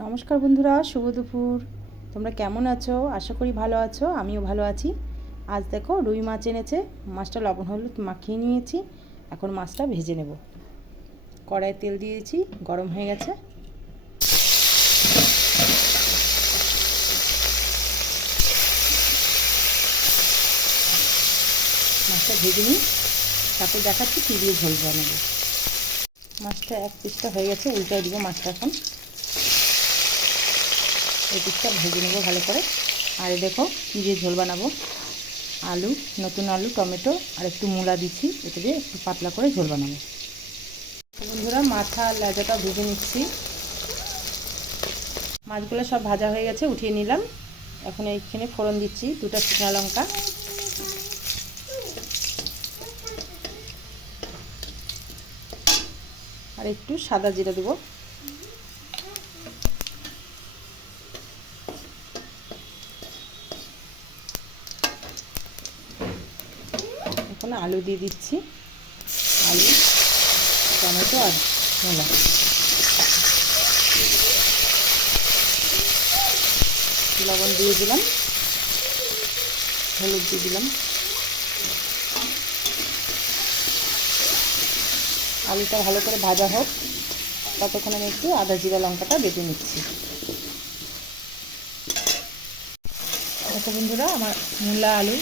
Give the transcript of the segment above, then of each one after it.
নমস্কার বন্ধুরা, শুভ দুপুর। তোমরা কেমন আছো? আশা করি ভালো আছো, আমিও ভালো আছি। আজ দেখো, রুই মাছ এনেছে, মাছটা লবণ হলুদ মাখিয়ে নিয়েছি, এখন মাছটা ভেজে নেব। কড়াই তেল দিয়েছি, গরম হয়ে গেছে। মাছটা ভেজে নিই, তারপর দেখাচ্ছি কী দিয়ে ঝোল বানাবো। মাছটা এক পিসটা হয়ে গেছে উল্টাই দিব মাছটা এখন। এই পিসটা ভেজে নেব ভালো করে। আর দেখো দিয়ে ঝোল বানাবো। আলু, নতুন আলু, টমেটো, আর একটু মূলা দিচ্ছি। এতে দিয়ে একটু পাতলা করে ঝোল বানাবো। বন্ধুরা, মাথা আর লেজাটা ভেজে নিচ্ছি। মাছগুলো সব ভাজা হয়ে গেছে, উঠিয়ে নিলাম। এখন এইখানে ফোড়ন দিচ্ছি, দুটো শুকনো লঙ্কা। আর একটু সাদা জিরা দেবো। এখন আলু দিয়ে দিচ্ছি। আলু, টমেটো আর মূলা লবণ দিয়ে দিলাম। হলুদ দিয়ে দিলাম। আলুটা ভালো করে ভাজা হোক। ততক্ষণ আমি একটু আদা, জিরা, লঙ্কাটা বেটে নিচ্ছি। দেখো বন্ধুরা, আমার মূলা আলু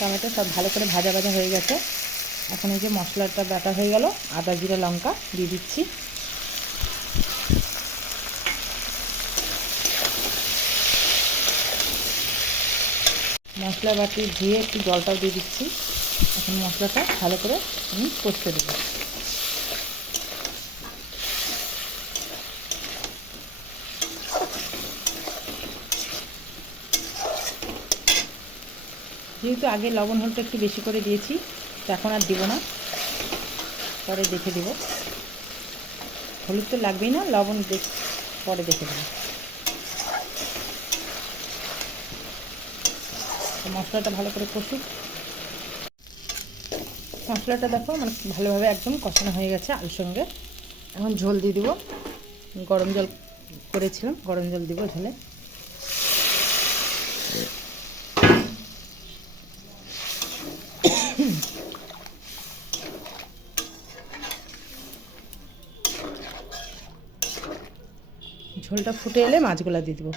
টমেটো সব ভালো করে ভাজা ভাজা হয়ে গেছে। এখন এই যে মশলাটা বাটা হয়ে গেল, আদা, জিরা, লঙ্কা দিয়ে দিচ্ছি। মশলা বাটি ধুয়ে একটু জলটাও দিয়ে দিচ্ছি। এখন মশলাটা ভালো করে আমি কষতে দেবো। যেহেতু আগে লবণ হলটা একটু বেশি করে দিয়েছি, তো এখন আর দেবো না। পরে দেখে দেবো। হলুদ তো লাগবেই না, লবণ পরে দেখে দেবো। মশলাটা ভালো করে কষুক। মশলাটা দেখো মানে ভালোভাবে একদম কষানো হয়ে গেছে আলুর সঙ্গে। এখন ঝোল দিয়ে দিব। গরম জল করেছিলাম, গরম জল দিব ঝোলে। ঝোলটা ফুটে এলে মাছগুলা দিয়ে দেবো।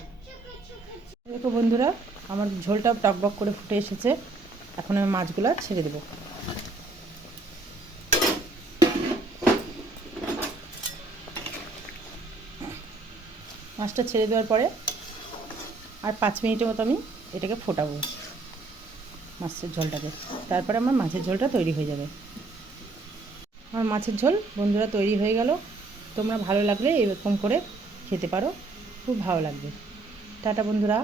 দেখো বন্ধুরা, আমার ঝোলটা টকবক করে ফুটে এসেছে। এখন আমি মাছগুলা ছেড়ে দেবো। মাছটা ছেড়ে দেওয়ার পরে আর পাঁচ মিনিটের মতো আমি এটাকে ফোটাবো, মাছের ঝোলটাকে। তারপরে আমার মাছের ঝোলটা তৈরি হয়ে যাবে। আমার মাছের ঝোল বন্ধুরা তৈরি হয়ে গেল। তোমরা ভালো লাগলে এরকম করে খেতে পারো। খুব ভালো লাগবে। টাটা বন্ধুরা।